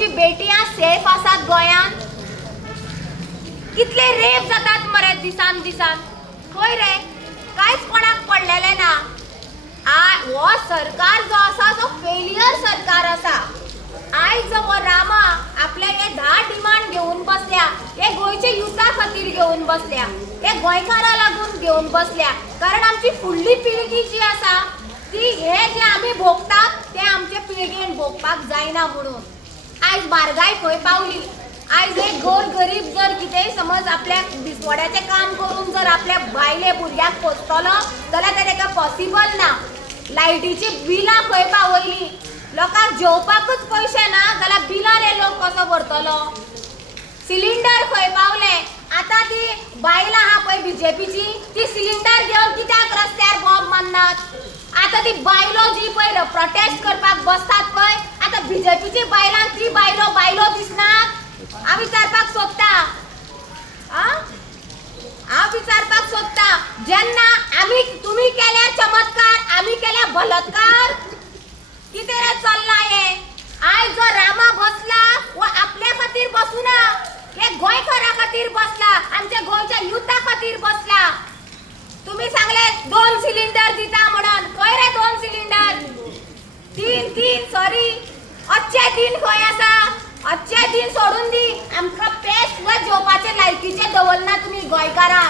आमची बेटियां सेफ आसात गोंयान? कितले रेप जातात मरे दिसान दिसान? खंय रे? कांयच कोणाक पडलेले ना. हो सरकार जो आसा तो फेलियर सरकार आसा. आयज जो रामा आपले हे 10 डिमांड घेवन बसल्या, हे गोंयचे युथा खातीर घेवन बसल्या, हे गोंयकारां लागून घेवन बसल्या. कारण आमची फुडली पिळगी जी आसा ती हे जे आमी भोगतात ते आमचे पिळगेन भोगपाक जायना म्हणून. आयज म्हारगाय खंय पावली. आयज एक गोरगरीब जर कितेंय समज आपल्या दिसवड्याचें काम करून जर आपल्या बायले भुरग्याक पोसतलो जाल्यार तेका पॉसिबल ना. लायटीची बिलां खंय पावयली. लोकांक जेवपाकूच पयशे ना जाल्यार बिलां रे लोक कसो भरतलो. सिलिंडर खंय पावले. आतां ती बायलां आहा पळय बीजेपीची ती सिलिंडर घेवन कित्याक रस्त्यार बॉम्ब मारनात. आतां ती बायलो जी पळय प्रोटेस्ट करपाक बसतात पळय, आतां बीजेपीची बायलां ती बायलो दिसनात. हांव विचारपाक सोदता, हांव विचारपाक सोदता, जेन्ना आमी तुमी केल्या चमत्कार, आमी केल्या बलात्कार, कितें रे चल्ला हे? आयज जो रामा बसला वो आपल्या खातीर बसूना, हे गोंयकारा खातीर बसला, आमच्या गोंयच्या युथा खातीर बसला. तुम्ही सांगले 2 सिलिंडर दिता म्हणून. खंय रे 2 सिलिंडर? 3 सॉरी. अच्छे दिन खंय आसा? अच्छे दिन सोडून दी. आमकां पेज सुद्दां जेवपाचे लायकीचे दवरना तुम्ही गोंयकारां.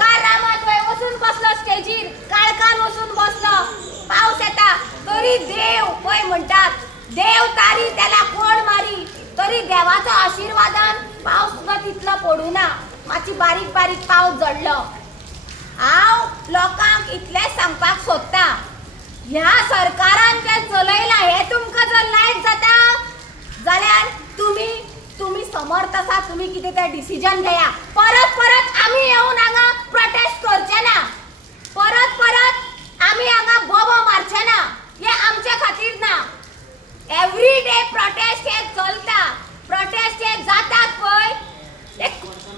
काय रामा थंय वचून बसलो स्टेजीर, काळखान वचून बसलो. पावस येता तरी देव पळय म्हणटात, देव तारी त्याला कोण मारी. तरी देवाचो आशिर्वादान पावस सुद्दां तितलो पडूना. मातशी बारीक बारीक पावस झडलो. हांव लोकांक इतले सांगपाक सोदता, ह्या सरकारान जे चलयला हे तुमकां जर लायक जाता जाल्यार तुम्ही समर्थ आसा, तुम्ही कितें ते डिसिजन घेया. परत आमी येवन हांगा प्रोटेस्ट करचे ना. परत आमी हांगा बोबो मारचे ना. हे आमचे खातीर ना. एवरी डे प्रोटेस्ट हे चलता. प्रोटेस्ट हे जातात पळय, हे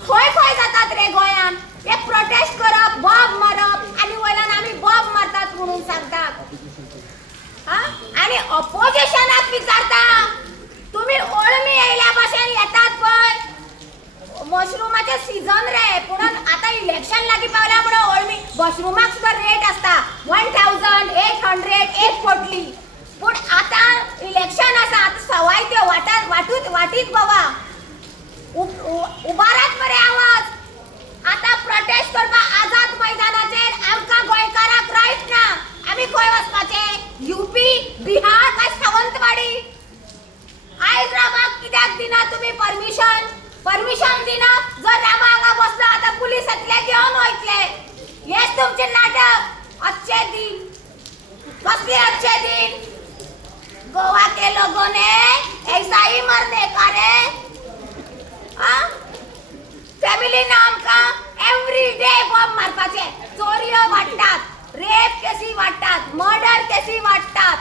खंय जातात रे गोंयान. हे प्रोटेस्ट करप, बॉम्ब मारप आनी वयल्यान आमी बॉम्ब मारतात म्हणून सांगतात. आनी ऑपोजिशनाक विचारता, तुम्ही ओळमी येयल्या भाशेन येतात पळय. मशरूमाचे सीजन रे, पूण आतां इलेक्शन लागीं पावल्या म्हणून ओळमी मशरूमाक सुद्दां रेट आसता 1800 एक पोटली. पूण आतां इलेक्शन आसा, आतां सवाय त्यो वाटीत बाबा उबारात मरे आवाज. आतां प्रोटेस्ट करपाक आझाद मैदानाचेर आमकां गोंयकाराक रायट ना. आमी खंय वचपाचे? यूपी, बिहार काय सावंतवाडी? आयज रामाक कित्याक दिना तुम्ही परमिशन दिना. जर रामा हांगा बसलो आतां पुलीस येतले, घेवन वयतले. हेच तुमचे नाटक. अच्छे दिन. कसले अच्छे दिन? गोवा के लोगों ने ऐसा ही मरने का रे? फॅमिली ना आमकां एवरी डे बॉम्ब मारपाचे. चोरयो वाडटात, रेप केसी वाडटात, मर्डर केसी वाडटात.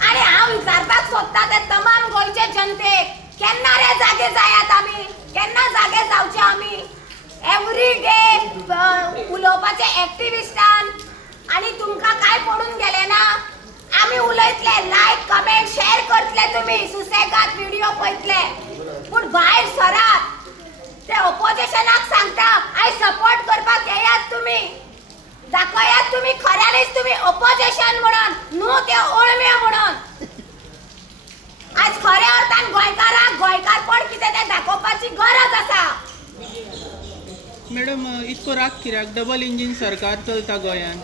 आणि हांव विचारपाक सोदता ते तमाम गोंयचे जनतेक, केन्ना रे जागे जायात आमी? केन्ना जागे जावचे आमी? एवरी डे उलोवपाचे एक्टिविस्टान. आणि तुमकां काय पडून गेले ना? आमी उलयतले, लायक कमेंट शेअर करतले, तुम्ही सुसेगाद व्हिडिओ पळयतले. पूण भायर सरात. ते ऑपोजिशनाक सांगता आय सपोर्ट करपाक येयात तुम्ही. दाखयात तुम्ही खऱ्यानीच तुम्ही ऑपोजिशन म्हणून, न्हू ते ओळम्या म्हणून. आज खऱ्या अर्थान गोंयकाराक गोंयकारपण कितें तें दाखोवपाची गरज आसा. मॅडम, इतको राग कित्याक? डबल इंजीन सरकार चलता गोंयान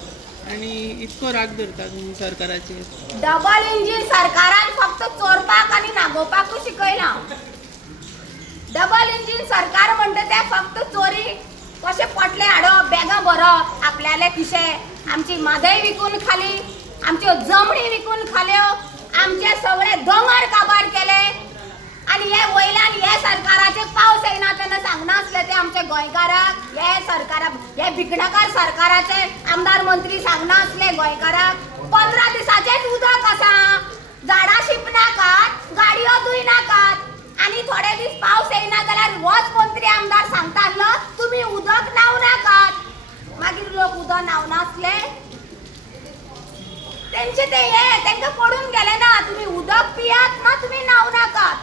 आनी इतको राग धरता तुमी सरकाराचेर? डबल इंजीन सरकारान फक्त चोरपाक आनी नागोवपाकूच शिकयला. डबल इंजीन सरकार म्हणटा ते फक्त चोरी, कशे पोटले हाडप, बॅगां भरप, आपल्याले खिशे, आमची म्हादय विकून खाली, आमच्यो जमणी विकून खाल्यो, आमचे सगळे दोंगर काबार केले. आणि हे वयल्यान हे सरकाराचे पावस येना तेन्ना सांगनासले ते आमचे गोंयकाराक. हे भिकणकार सरकाराचे आमदार मंत्री सांगनासले गोंयकाराक 15 दिसाचेच उदक आसा. झाडां शिंपनाकात, गाडयो धुयनाकात. आणि थोडे दीस पावस येना जाल्यार होच मंत्री आमदार सांगतालो तुम्ही उदक न्हांव नाकात. मागीर लोक उदक न्हांवनासले. त्यांचे ते हे तांकां पडून गेले ना, तुम्ही उदक पियात ना तुम्ही न्हांव नाकात.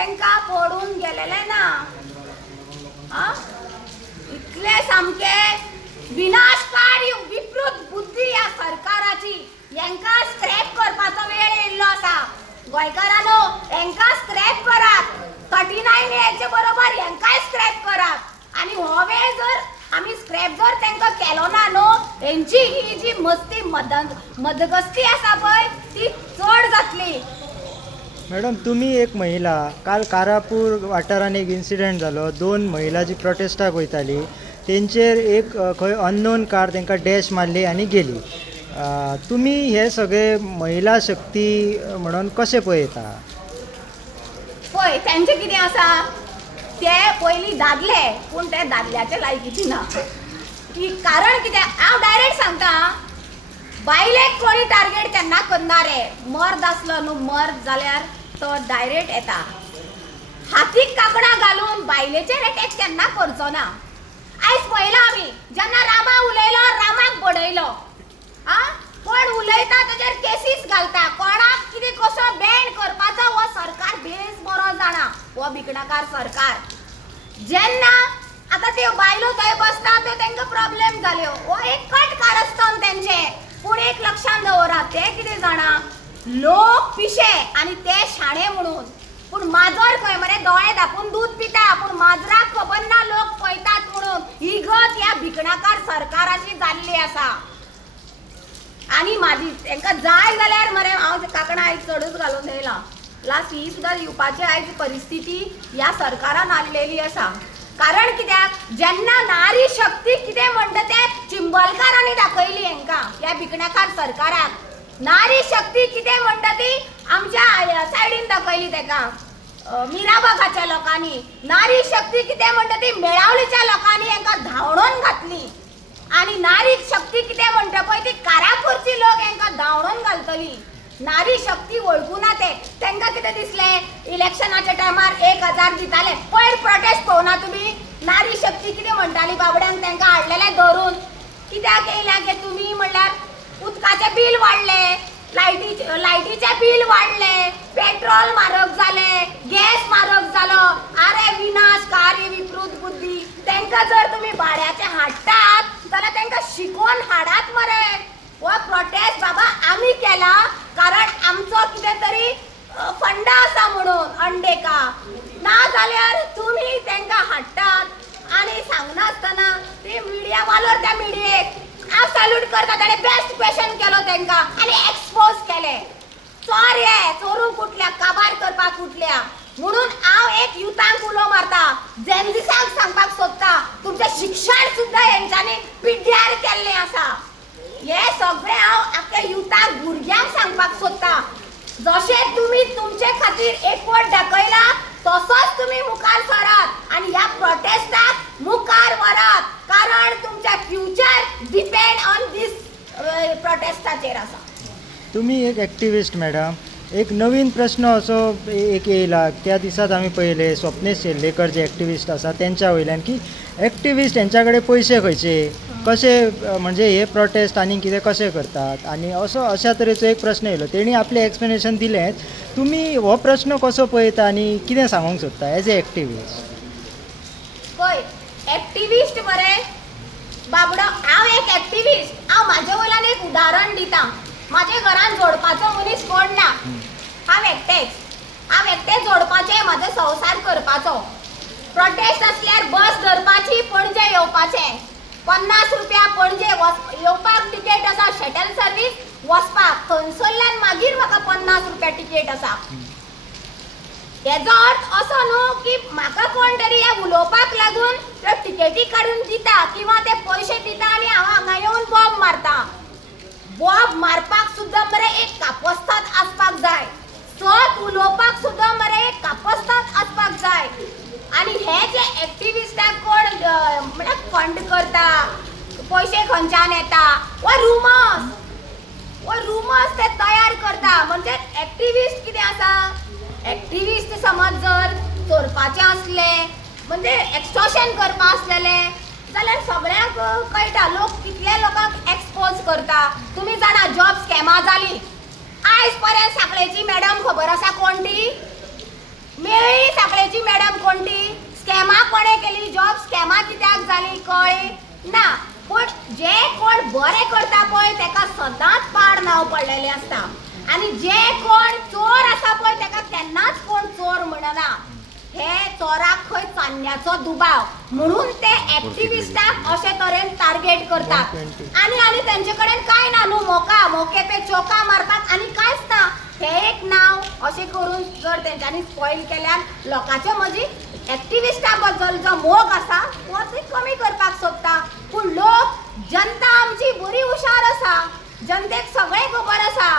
तेंका पडून गेलेले ना. इतले सामके विनाशकारी विकृत बुद्धी या सरकाराची. यांका स्क्रॅप करपाचो वेळ येयल्लो आसा. गोंयकारांनो, यांका स्क्रॅप करात. 39 याचे बरोबर यांकाय स्क्रॅप करात. आणि हो वेळ जर आम्ही स्क्रॅप जर त्यांका केलो ना न्हू, यांची ही जी मस्ती मदगस्ती आसा पळय ती चड जातली. मॅडम, तुम्ही एक महिला, काल कारापूर वाठारान एक इन्सिडंट जालो. 2 महिला जी प्रोटेस्टाक वयताली तेंचेर एक खंय अननोन कार तांकां डॅश मारली आनी गेली. तुमी हे सगळे महिला शक्ती म्हणून कशें पळयता? पळय, तेंचे कितें आसा, ते पयलीं दादले पूण ते दादल्याचे लायकीचे ना. की कारण कितें, हांव डायरेक्ट सांगता, बायलेक कोणी टार्गेट केन्ना करना रे. मर्द आसलो न्हू, मर्द जाल्यार तो डायरेक्ट येता. हातीक कांकणां घालून बायलेचेर अटॅक केन्ना करचो ना. आयज पळयलां आमी, जेन्ना रामा उलयलो, रामाक बडयलो. कोण उलयता ताचेर केसीस घालता. कोणाक कितें कसो बॅन करपाचो हो सरकार बेस बरो जाणा. हो भिकणाकार सरकार. जेन्ना आतां त्यो बायलो थंय बसता त्यो तांकां प्रॉब्लेम जाल्यो. हो एक कट कारस्थान तेंचे. पूण एक लक्षात दवरात, ते कितें जाणा, लोक पिशे आनी ते शाणे म्हणून. पूण माजर खंय मरे दोळे धापून दूध पिता, पूण माजराक खबर ना लोक पळयतात म्हणून. ही गत ह्या भिकणाकार सरकाराची जाल्ली आसा. आनी म्हाजी तांकां जाय जाल्यार मरे हांव कांकणां आयज चडूच घालून येयलां. लास्ट ही सुद्दां दिवपाची आयज परिस्थिती ह्या सरकारान हाडलेली आसा. कारण कित्याक, जेन्ना नारी शक्ती कितें म्हणटा ते चिंबलकारांनी दाखयली हांकां, ह्या भिकणाकार सरकाराक. नारी शक्ती कितें म्हणटा ती आमच्या सायडीन दाखयली तेका, मिराबागाच्या लोकांनी. नारी शक्ती कितें म्हणटा ती मेळावलीच्या लोकांनी हांकां धांवडोन घातली. आणि नारी शक्ती कितें म्हणटा पळय ती कारापूरची लोक हांकां धांवडोन घालतली. नारी शक्ती वळखुना ते. तांकां कितें दिसलें, इलेक्शनाच्या टायमार 1000 दिताले. पयर प्रोटेस्ट पळोवना तुमी, नारी शक्ती कितें म्हणटाली बाबड्यांक तांकां हाडलेले धरून. कित्याक येयल्या गे तुमी म्हणल्यार उदकाचें बील वाडले, लायटीचे बील वाडले, पेट्रोल म्हारग जाले, गॅस म्हारग जालो. अरे विनाशकारी विकृत बुद्धी. तांकां जर तुमी भाड्याचे हाडटात जाल्यार तांकां शिकोवन हाडात मरे. हो प्रोटेस्ट बाबा आमी केला कारण आमचो कितें तरी फंडा आसा म्हणून अंडेका. ना जाल्यार तुमी तांकां हाडटात आनी सांगनासतना ती मिडिया वालोर त्या मिडियेक हांव सॅल्यूट करता. ताणें बेस्ट क्वेश्चन केलो तांकां आनी एक्सपोज केले. चोर हे चोरूंक कुठल्या, काबार करपाक कुठल्या. म्हणून हांव एक युथांक उलो मारता, जेनझीसांक सांगपाक सोदता, तुमचें शिक्षण सुद्दां हेंच्यांनी पिड्ड्यार केल्लें आसा. हे सगळें हांव आख्या युथाक, भुरग्यांक सांगपाक सोदता. जशें तुमी तुमचे खातीर एकवट दाखयला तसोच तुमी मुखार सरात आनी ह्या प्रोटेस्टाक मुखार व्हरात. कारण तुमचें फ्युचर डिपेंड ऑन दीस प्रोटेस्टाचेर आसा. तुम्ही एक ॲक्टिविस्ट मॅडम. एक नवीन प्रश्न असो एक येयला. त्या दिसात आमी पळयले स्वप्नेश शेल्लेकर जे ॲक्टिविस्ट आसा तेंच्या वयल्यान की ॲक्टिविस्ट हेंच्या कडेन पयशे खंयचे, कशे म्हणजे हे प्रोटेस्ट आनी कितें कशें करतात. आनी अशा तरेचो एक प्रश्न येयलो. तेणी आपलें एक्सप्लेनेशन दिलें. तुमी हो प्रश्न कसो पळयता आनी कितें सांगूंक सोदता एज ए ॲक्टिविस्ट? पळय, एक्टिविस्ट मरे बाबडो, हांव एक एक्टिविस्ट. हांव म्हाजे वयल्यान एक उदाहरण दितां. म्हाजे घरान जोडपाचो मनीस कोण ना. हांव एकटेच जोडपाचें, म्हाजो संवसार करपाचो. प्रोटेस्ट आसल्यार बस धरपाची, पणजे येवपाचें. 50 रुपया पणजे येवपाक टिकेट आसा, शटल सर्वीस वचपाक. थंयसरल्यान मागीर म्हाका 50 रुपया टिकेट आसा. हेजो अर्थ असो न्हू की म्हाका कोण तरी हे उलोवपाक लागून त्यो टिकेटी काडून दिता किंवा ते पयशे दिता आनी हांव हांगा येवन बॉम्ब मारता. बॉम्ब मारपाक सुद्दां मरे एक कापस्ताद आसपाक जाय. सत उलोवपाक सुद्दां मरे एक कापस्ताद आसपाक जाय. आनी हे जे एक्टिविस्टाक कोण म्हणजे फंड करता, पयशे खंयच्यान येता, वो रुमर्स ते तयार करता. म्हणजे एक्टिविस्ट कितें आसा, एक्टिविस्ट समज जर चोरपाचें असलें म्हणजे एक्सटॉर्शन करपा आसलेले जाल्यार सगळ्यांक कळटा. लोक कितले लोकांक एक्सपोज करता. तुमी जाणा जॉब स्कॅमां जाली. आयज पर्यंत सांखळेची मॅडम खबर आसा कोण ती? मेळ्ळी कोणती स्कॅमा कोणे केली, जॉब स्कॅमा कित्याक जाली कळ्ळी ना. पण जे कोण बरे करता पळय तेका सदांच पाड नांव पडलेले असता आणि जे कोण चोर आसा पळय तेका केन्नाच कोण चोर म्हणना. हे चोराक खंय चान्न्याचो दुबाव म्हणून ते एक्टिविस्टाक अशे तरेन टार्गेट करतात. आणि तेंचे कडेन काय ना न्हू, मोके पे चोका मारपाक आनी कांयच ना. हे एक नांव अशें करून जर तेंच्यांनी स्पॉयल केल्यार लोकांचे म्हजी एक्टिविस्टा बद्दल जो मोग आसा तो ती कमी करपाक सोदता. पूण लोक जनता आमची बरी हुशार आसा, जनतेक सगळें खबर आसा.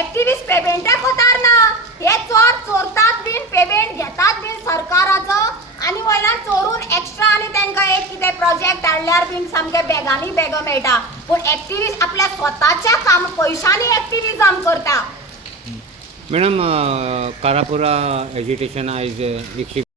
एक्टिविस्ट पेमेंटाक वतार ना, हे चोर चोरतात बीन पेमेंट घेतात बीन सरकाराचो आनी वयल्यान चोरून एक्स्ट्रा आनी तांकां एक कितें प्रोजेक्ट हाडल्यार बीन सामकें बेगांनी बेग मेळटा. पूण एक्टिविस्ट आपल्या स्वताच्या काम पयशांनी एक्टिविजम करता. मॅडम कारापुरा एज्युटेशन आयज 120